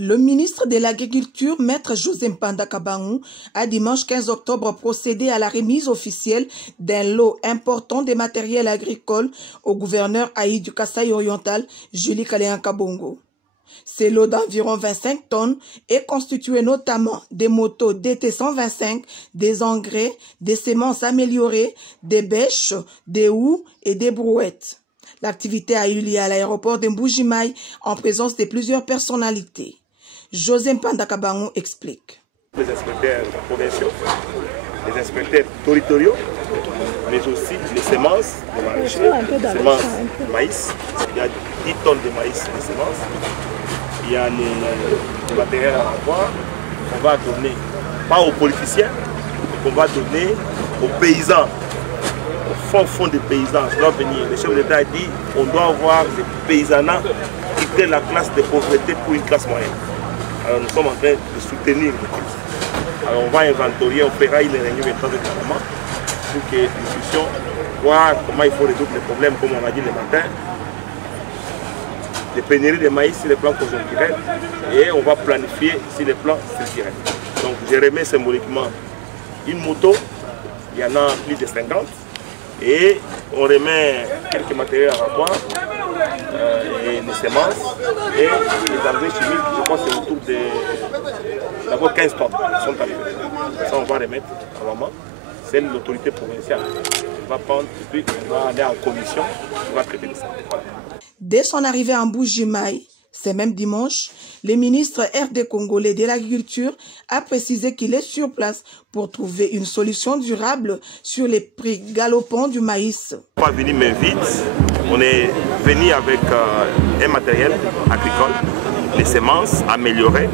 Le ministre de l'Agriculture, Maître José Mpanda Kabangou, a dimanche 15 octobre procédé à la remise officielle d'un lot important de matériel agricole au gouverneur Haï du Kasaï oriental, Julie Kaléan Kabongo. Ce lot d'environ 25 tonnes est constitué notamment des motos DT125, des engrais, des semences améliorées, des bêches, des houes et des brouettes. L'activité a eu lieu à l'aéroport de Mbujimaï en présence de plusieurs personnalités. José Mpanda Kabangou explique. Les inspecteurs provinciaux, les inspecteurs territoriaux, mais aussi les semences de maraîchers, les semences de maïs. Il y a 10 tonnes de maïs de semences. Il y a le matériel à avoir qu'on va donner, pas aux politiciens, mais qu'on va donner aux paysans, au fond des paysans. Je dois venir. Le chef de l'État a dit qu'on doit avoir des paysans qui prennent la classe de pauvreté pour une classe moyenne. Alors nous sommes en train de soutenir le pays. Alors on va inventorier, on fera une réunion maintenant avec le gouvernement pour que nous puissions voir comment il faut résoudre les problèmes, comme on a dit le matin, des pénuries de maïs sur les plans conjoncturels et on va planifier sur les plans structurels. Donc je remets symboliquement une moto, il y en a plus de 50 et on remet quelques matériels à rapport. Et les semences et les engrais chimiques, je pense que c'est autour de d'abord 15 tonnes qui sont arrivés. Ça, on va remettre à maman. C'est l'autorité provinciale qui va prendre et puis on va aller en commission, on va traiter de ça. Voilà. Dès son arrivée en Mbujimaï, ce même dimanche, le ministre RD congolais de l'Agriculture a précisé qu'il est sur place pour trouver une solution durable sur les prix galopants du maïs. On va venir mais vite. On est venu avec un matériel agricole, les semences améliorées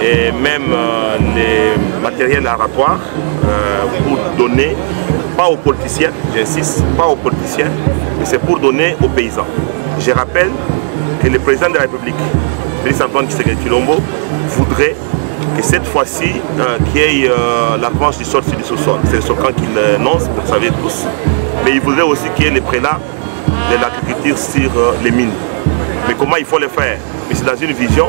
et même les matériels aratoires pour donner, pas aux politiciens, j'insiste, pas aux politiciens, mais c'est pour donner aux paysans. Je rappelle que le président de la République, Félix Antoine Tshisekedi Tshilombo, voudrait que cette fois-ci, qu'il y ait la revanche du sol sur le sous-sol. C'est le slogan qu'il annonce, vous le savez tous. Mais il voudrait aussi qu'il y ait les prélats de l'agriculture sur les mines. Mais comment il faut le faire? Mais c'est dans une vision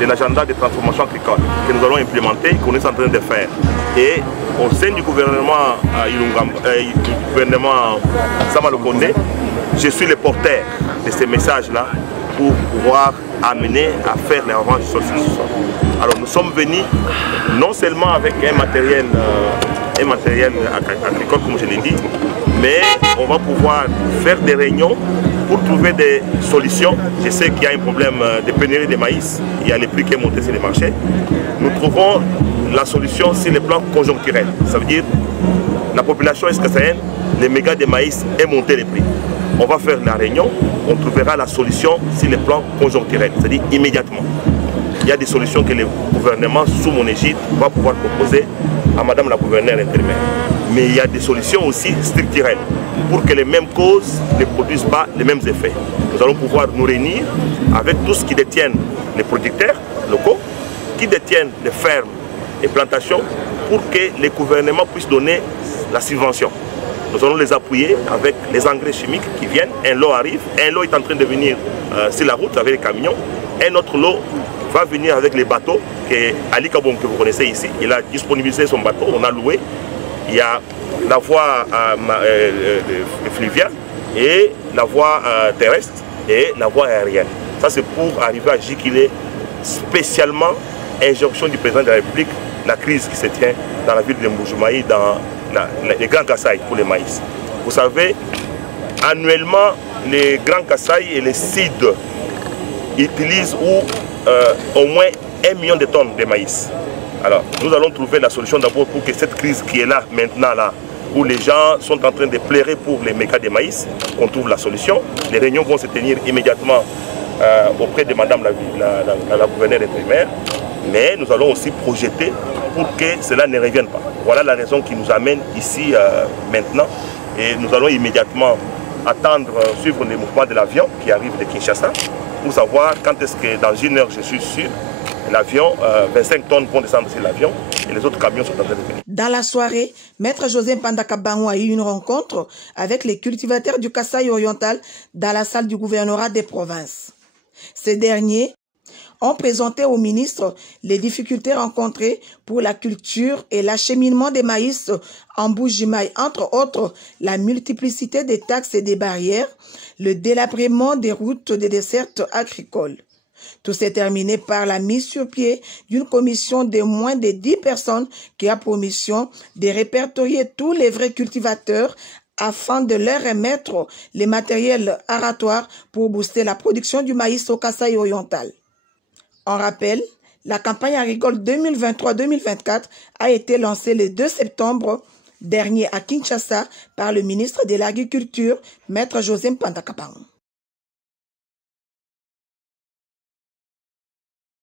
de l'agenda de transformation agricole que nous allons implémenter, qu'on est en train de faire. Et au sein du gouvernement Sama Lukonde, je suis le porteur de ces messages-là pour pouvoir amener à faire la revanche du sol sur le sous-sol. Alors nous sommes venus non seulement avec un matériel agricole, comme je l'ai dit, mais on va pouvoir faire des réunions pour trouver des solutions. Je sais qu'il y a un problème de pénurie de maïs, il y a les prix qui sont montés sur les marchés. Nous trouvons la solution sur le plan conjoncturel. Ça veut dire la population est-ce-que-sahélienne, les mégas de maïs est monté les prix. On va faire la réunion, on trouvera la solution sur le plan conjoncturel, c'est-à-dire immédiatement. Il y a des solutions que le gouvernement, sous mon égide, va pouvoir proposer à Madame la gouverneure intérimaire. Mais il y a des solutions aussi structurelles pour que les mêmes causes ne produisent pas les mêmes effets. Nous allons pouvoir nous réunir avec tous qui détiennent les producteurs locaux, qui détiennent les fermes et plantations, pour que les gouvernements puissent donner la subvention. Nous allons les appuyer avec les engrais chimiques qui viennent. Un lot arrive, un lot est en train de venir sur la route avec les camions, un autre lot va venir avec les bateaux que Ali Kabongo, que vous connaissez ici, il a disponibilisé son bateau, on a loué. Il y a la voie fluviale et la voie terrestre et la voie aérienne. Ça c'est pour arriver à juguler spécialement injonction du président de la République, la crise qui se tient dans la ville de Mbujimaï, dans les Grands Kasaï pour les maïs. Vous savez, annuellement, les Grands Kasaï et les CID utilisent au moins 1 million de tonnes de maïs. Alors, nous allons trouver la solution d'abord pour que cette crise qui est là, maintenant, là, où les gens sont en train de pleurer pour les mégas de maïs, qu'on trouve la solution. Les réunions vont se tenir immédiatement auprès de Madame la gouverneure intérimaire, mais nous allons aussi projeter pour que cela ne revienne pas. Voilà la raison qui nous amène ici maintenant, et nous allons immédiatement attendre, suivre les mouvements de l'avion qui arrive de Kinshasa, pour savoir quand est-ce que dans une heure, je suis sûr, l'avion, 25 tonnes vont descendre sur l'avion et les autres camions sont en train de venir. Dans la soirée, Maître José Mpanda Kabangou a eu une rencontre avec les cultivateurs du Kasaï oriental dans la salle du gouvernorat des provinces. Ces derniers ont présenté au ministre les difficultés rencontrées pour la culture et l'acheminement des maïs en Mbuji-Mayi, entre autres la multiplicité des taxes et des barrières, le délabrement des routes des dessertes agricoles. Tout s'est terminé par la mise sur pied d'une commission de moins de 10 personnes qui a pour mission de répertorier tous les vrais cultivateurs afin de leur remettre les matériels aratoires pour booster la production du maïs au Kasaï oriental. En rappel, la campagne agricole 2023-2024 a été lancée le 2 septembre dernier à Kinshasa par le ministre de l'Agriculture, Maître José Mpanda Kabangu.